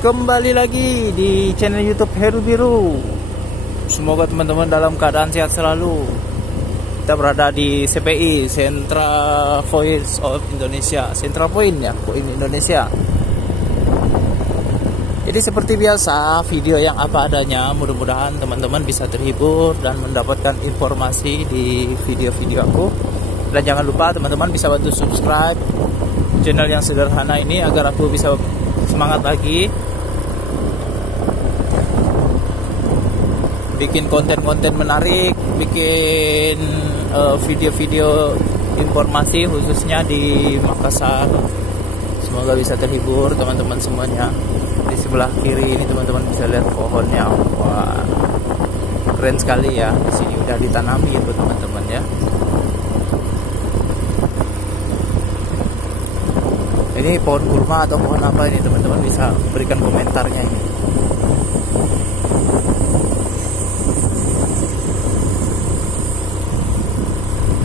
Kembali lagi di channel YouTube Heru Biru. Semoga teman-teman dalam keadaan sehat selalu. Kita berada di CPI, Central Voice of Indonesia, Central Point ya, Point Indonesia. Jadi seperti biasa, video yang apa adanya. Mudah-mudahan teman-teman bisa terhibur dan mendapatkan informasi di video-video aku. Dan jangan lupa teman-teman bisa bantu subscribe channel yang sederhana ini agar aku bisa semangat lagi bikin konten-konten menarik, bikin video-video informasi khususnya di Makassar. Semoga bisa terhibur teman-teman semuanya. Di sebelah kiri ini teman-teman bisa lihat pohonnya. Wah, keren sekali ya. Di sini udah ditanami ya teman-teman ya. Ini pohon kurma atau pohon apa ini teman-teman, bisa berikan komentarnya ini.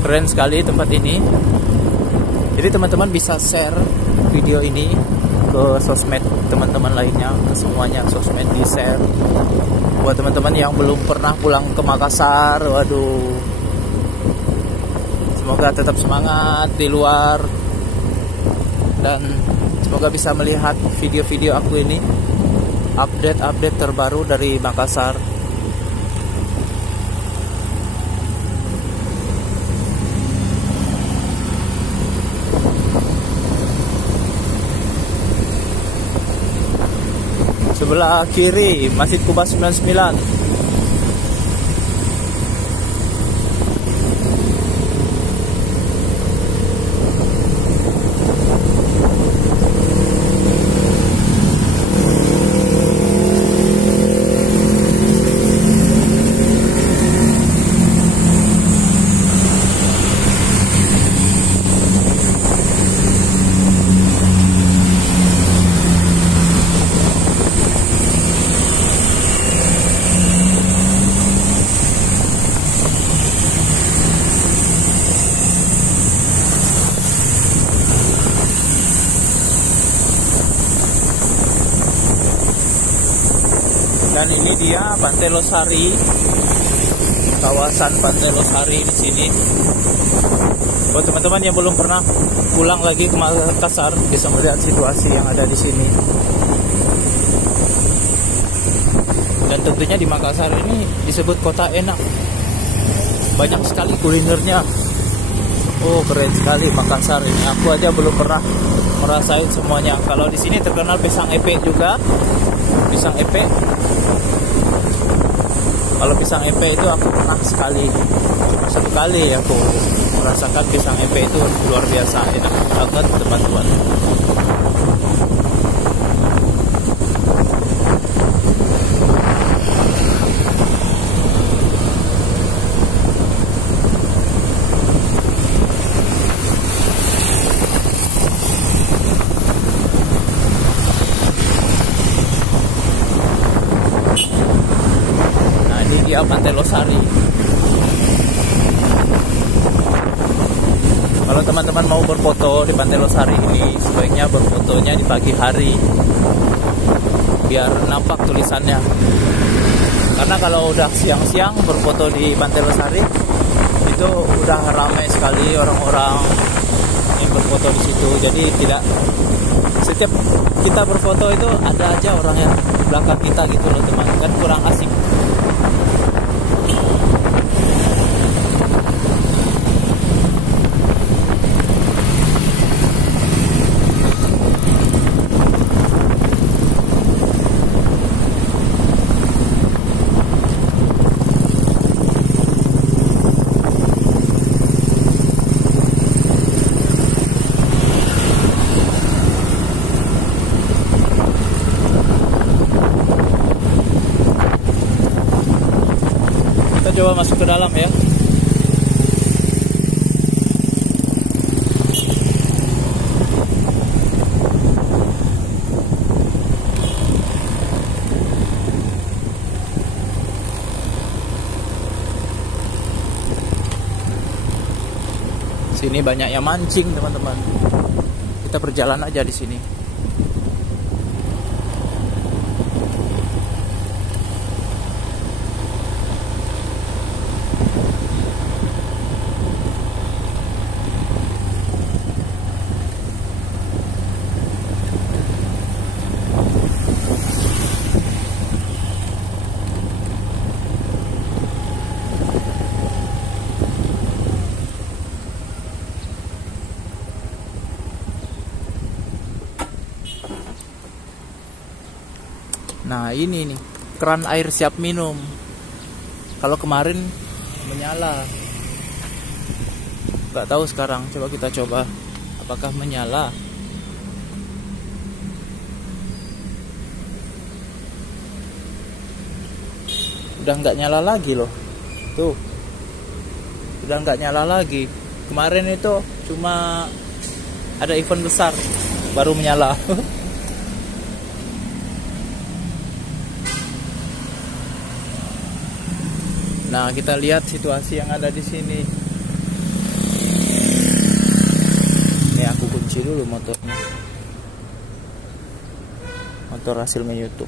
Keren sekali tempat ini. Jadi teman-teman bisa share video ini ke sosmed teman-teman lainnya, ke semuanya sosmed di share. Buat teman-teman yang belum pernah pulang ke Makassar, waduh, semoga tetap semangat di luar dan semoga bisa melihat video-video aku ini, update-update terbaru dari Makassar. Sebelah kiri Masjid Kuba 99. Dan ini dia Pantai Losari, kawasan Pantai Losari di sini. Buat teman-teman yang belum pernah pulang lagi ke Makassar, bisa melihat situasi yang ada di sini. Dan tentunya di Makassar ini disebut kota enak, banyak sekali kulinernya. Oh, keren sekali Makassar ini. Aku aja belum pernah merasain semuanya. Kalau di sini terkenal pisang epek juga, pisang epek. Kalau pisang epek itu aku pernah sekali, cuma satu kali ya aku merasakan pisang epek itu luar biasa enak banget teman-teman. Dia Pantai Losari. Kalau teman-teman mau berfoto di Pantai Losari ini, sebaiknya berfotonya di pagi hari biar nampak tulisannya. Karena kalau udah siang-siang berfoto di Pantai Losari itu udah ramai sekali orang-orang yang berfoto di situ. Jadi tidak setiap kita berfoto itu ada aja orang yang di belakang kita gitu loh teman, kan kurang asik. Coba masuk ke dalam ya. Sini banyak yang mancing teman-teman. Kita berjalan aja di sini. Nah ini nih keran air siap minum. Kalau kemarin menyala, nggak tahu sekarang. Coba kita coba apakah menyala. Udah nggak nyala lagi loh. Tuh, udah nggak nyala lagi. Kemarin itu cuma ada event besar baru menyala. Nah, kita lihat situasi yang ada di sini. Ini aku kunci dulu motornya. Motor hasil YouTube.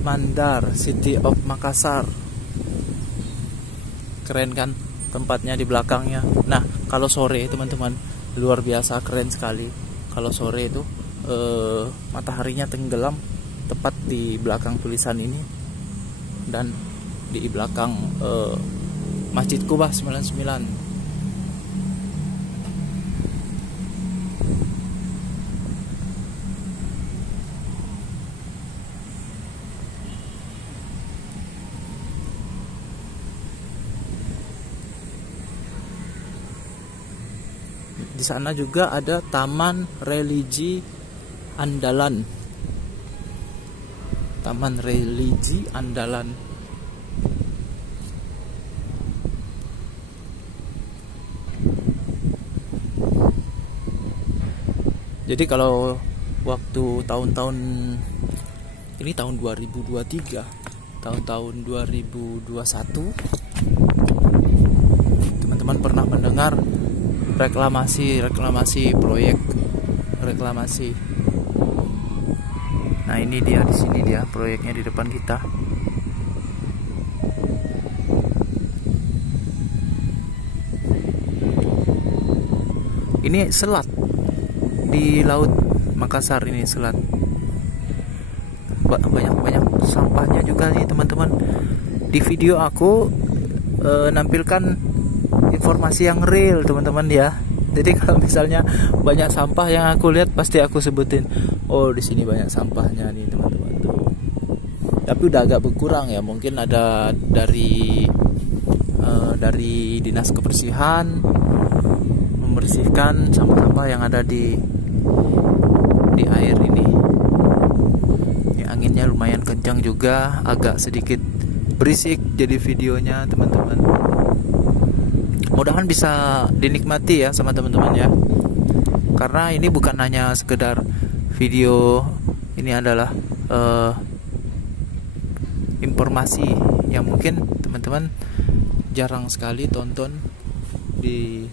Mandar, City of Makassar. Keren kan tempatnya di belakangnya. Nah, kalau sore teman-teman, luar biasa keren sekali. Kalau sore itu mataharinya tenggelam tepat di belakang tulisan ini dan di belakang Masjid Kubah 99. Di sana juga ada Taman Religi Andalan. Taman Religi Andalan. Jadi kalau waktu tahun-tahun ini tahun 2023, tahun-tahun 2021, teman-teman pernah mendengar reklamasi proyek reklamasi. Nah, ini dia, di sini dia proyeknya di depan kita. Ini selat di laut Makassar, ini selat. Banyak sampahnya juga nih teman-teman. Di video aku nampilkan informasi yang real teman-teman ya. Jadi kalau misalnya banyak sampah yang aku lihat, pasti aku sebutin, oh di sini banyak sampahnya nih teman-teman tuh. Tapi udah agak berkurang ya, mungkin ada dari dinas kebersihan membersihkan sampah-sampah yang ada di air ini. Ini anginnya lumayan kencang juga, agak sedikit berisik jadi videonya teman-teman. Mudahan bisa dinikmati ya sama teman-teman ya. Karena ini bukan hanya sekedar video, ini adalah informasi yang mungkin teman-teman jarang sekali tonton di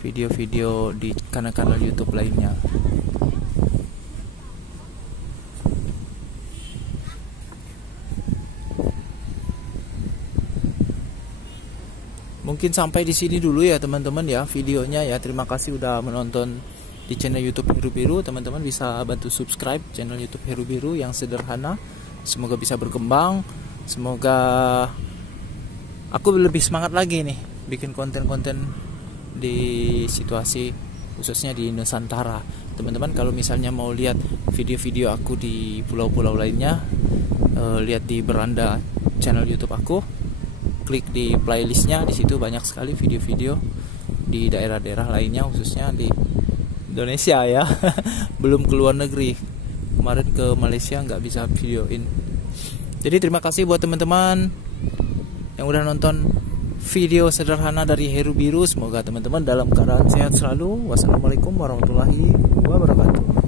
video-video di kanal-kanal YouTube lainnya. Mungkin sampai di sini dulu ya teman-teman ya videonya ya. Terima kasih udah menonton di channel YouTube Heru Biru. Teman-teman bisa bantu subscribe channel YouTube Heru Biru yang sederhana. Semoga bisa berkembang. Semoga aku lebih semangat lagi nih bikin konten-konten di situasi khususnya di Nusantara. Teman-teman kalau misalnya mau lihat video-video aku di pulau-pulau lainnya, lihat di beranda channel YouTube aku. Klik di playlistnya, di situ banyak sekali video-video di daerah-daerah lainnya, khususnya di Indonesia ya. Belum ke luar negeri. Kemarin ke Malaysia nggak bisa videoin. Jadi terima kasih buat teman-teman yang udah nonton video sederhana dari Heru Biru. Semoga teman-teman dalam keadaan sehat selalu. Wassalamualaikum warahmatullahi wabarakatuh.